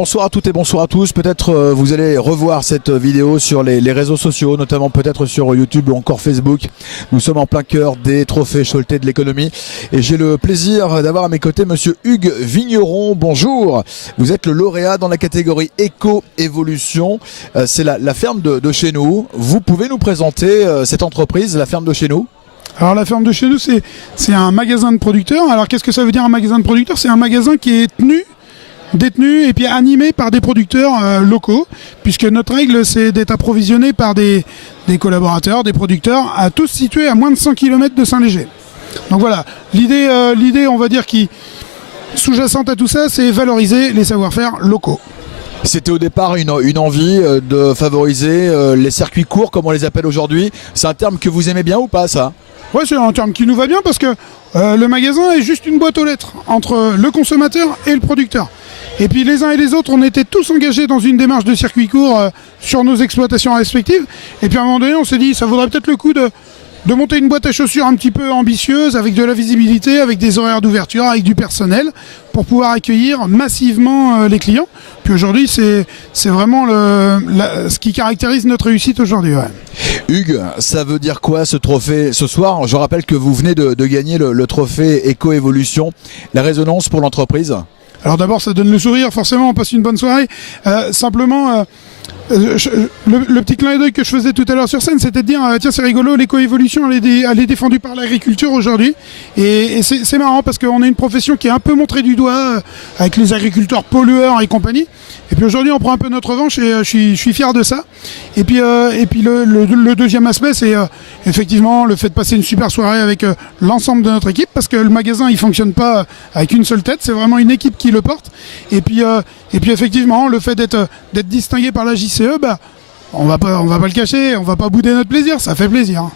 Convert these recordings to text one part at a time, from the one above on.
Bonsoir à toutes et bonsoir à tous. Peut-être vous allez revoir cette vidéo sur les réseaux sociaux, notamment peut-être sur YouTube ou encore Facebook. Nous sommes en plein cœur des trophées Choletais de l'économie et j'ai le plaisir d'avoir à mes côtés monsieur Hugues Vigneron. Bonjour. Vous êtes le lauréat dans la catégorie éco-évolution. C'est la ferme de chez nous. Vous pouvez nous présenter cette entreprise, la ferme de chez nous? Alors la ferme de chez nous, c'est un magasin de producteurs. Alors qu'est-ce que ça veut dire un magasin de producteurs? C'est un magasin qui est détenu et puis animé par des producteurs locaux, puisque notre règle c'est d'être approvisionné par des collaborateurs, des producteurs, à tous situés à moins de 100 km de Saint-Léger. Donc voilà, l'idée on va dire qui sous-jacente à tout ça, c'est valoriser les savoir-faire locaux. C'était au départ une envie de favoriser les circuits courts, comme on les appelle aujourd'hui. C'est un terme que vous aimez bien ou pas, ça? Ouais, c'est un terme qui nous va bien parce que le magasin est juste une boîte aux lettres entre le consommateur et le producteur. Et puis les uns et les autres, on était tous engagés dans une démarche de circuit court sur nos exploitations respectives. Et puis à un moment donné, on s'est dit, ça vaudrait peut-être le coup de monter une boîte à chaussures un petit peu ambitieuse, avec de la visibilité, avec des horaires d'ouverture, avec du personnel, pour pouvoir accueillir massivement les clients. Puis aujourd'hui, c'est vraiment ce qui caractérise notre réussite aujourd'hui. Ouais. Hugues, ça veut dire quoi ce trophée ce soir? Je rappelle que vous venez de gagner le trophée Éco-Évolution. La résonance pour l'entreprise? Alors d'abord, ça donne le sourire, forcément, on passe une bonne soirée. Simplement... le petit clin d'œil que je faisais tout à l'heure sur scène, c'était de dire tiens, c'est rigolo, l'éco-évolution elle est défendue par l'agriculture aujourd'hui, et c'est marrant parce qu'on a une profession qui est un peu montrée du doigt avec les agriculteurs pollueurs et compagnie, et puis aujourd'hui on prend un peu notre revanche et je suis fier de ça. Et puis le deuxième aspect, c'est effectivement le fait de passer une super soirée avec l'ensemble de notre équipe, parce que le magasin il fonctionne pas avec une seule tête, c'est vraiment une équipe qui le porte. Et puis effectivement le fait d'être distingué par la JCE, on va pas le cacher, on va pas bouder notre plaisir, ça fait plaisir.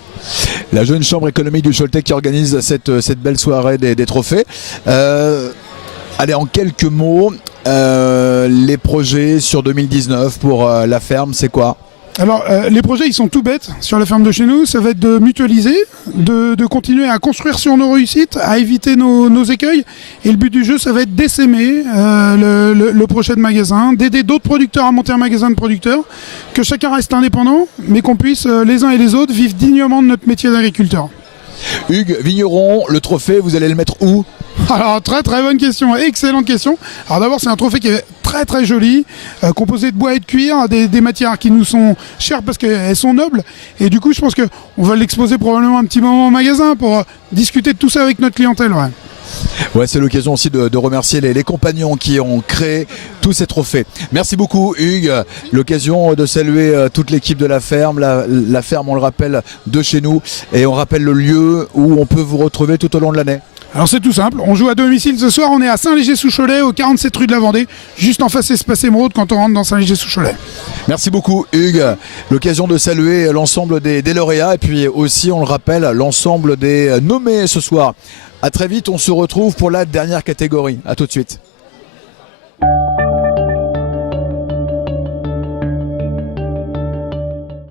La jeune chambre économique du Choletais qui organise cette belle soirée des trophées. Allez, en quelques mots, les projets sur 2019 pour la ferme, c'est quoi? Alors les projets ils sont tout bêtes sur la ferme de chez nous, ça va être de mutualiser, de continuer à construire sur nos réussites, à éviter nos écueils, et le but du jeu ça va être d'essaimer le projet de magasin, d'aider d'autres producteurs à monter un magasin de producteurs, que chacun reste indépendant, mais qu'on puisse les uns et les autres vivre dignement de notre métier d'agriculteur. Hugues Vigneron, le trophée, vous allez le mettre où? Alors très bonne question, excellente question. Alors d'abord c'est un trophée qui est très joli, composé de bois et de cuir, des matières qui nous sont chères parce qu'elles sont nobles, et du coup je pense qu'on va l'exposer probablement un petit moment au magasin pour discuter de tout ça avec notre clientèle. Ouais, c'est l'occasion aussi de remercier les compagnons qui ont créé tous ces trophées. Merci beaucoup Hugues, l'occasion de saluer toute l'équipe de la ferme, la ferme on le rappelle de chez nous, et on rappelle le lieu où on peut vous retrouver tout au long de l'année. Alors c'est tout simple, on joue à domicile ce soir, on est à Saint-Léger-sous-Cholet, au 47 rue de la Vendée, juste en face Espace Émeraude quand on rentre dans Saint-Léger-sous-Cholet. Merci beaucoup Hugues, l'occasion de saluer l'ensemble des lauréats et puis aussi on le rappelle l'ensemble des nommés ce soir. A très vite, on se retrouve pour la dernière catégorie, à tout de suite.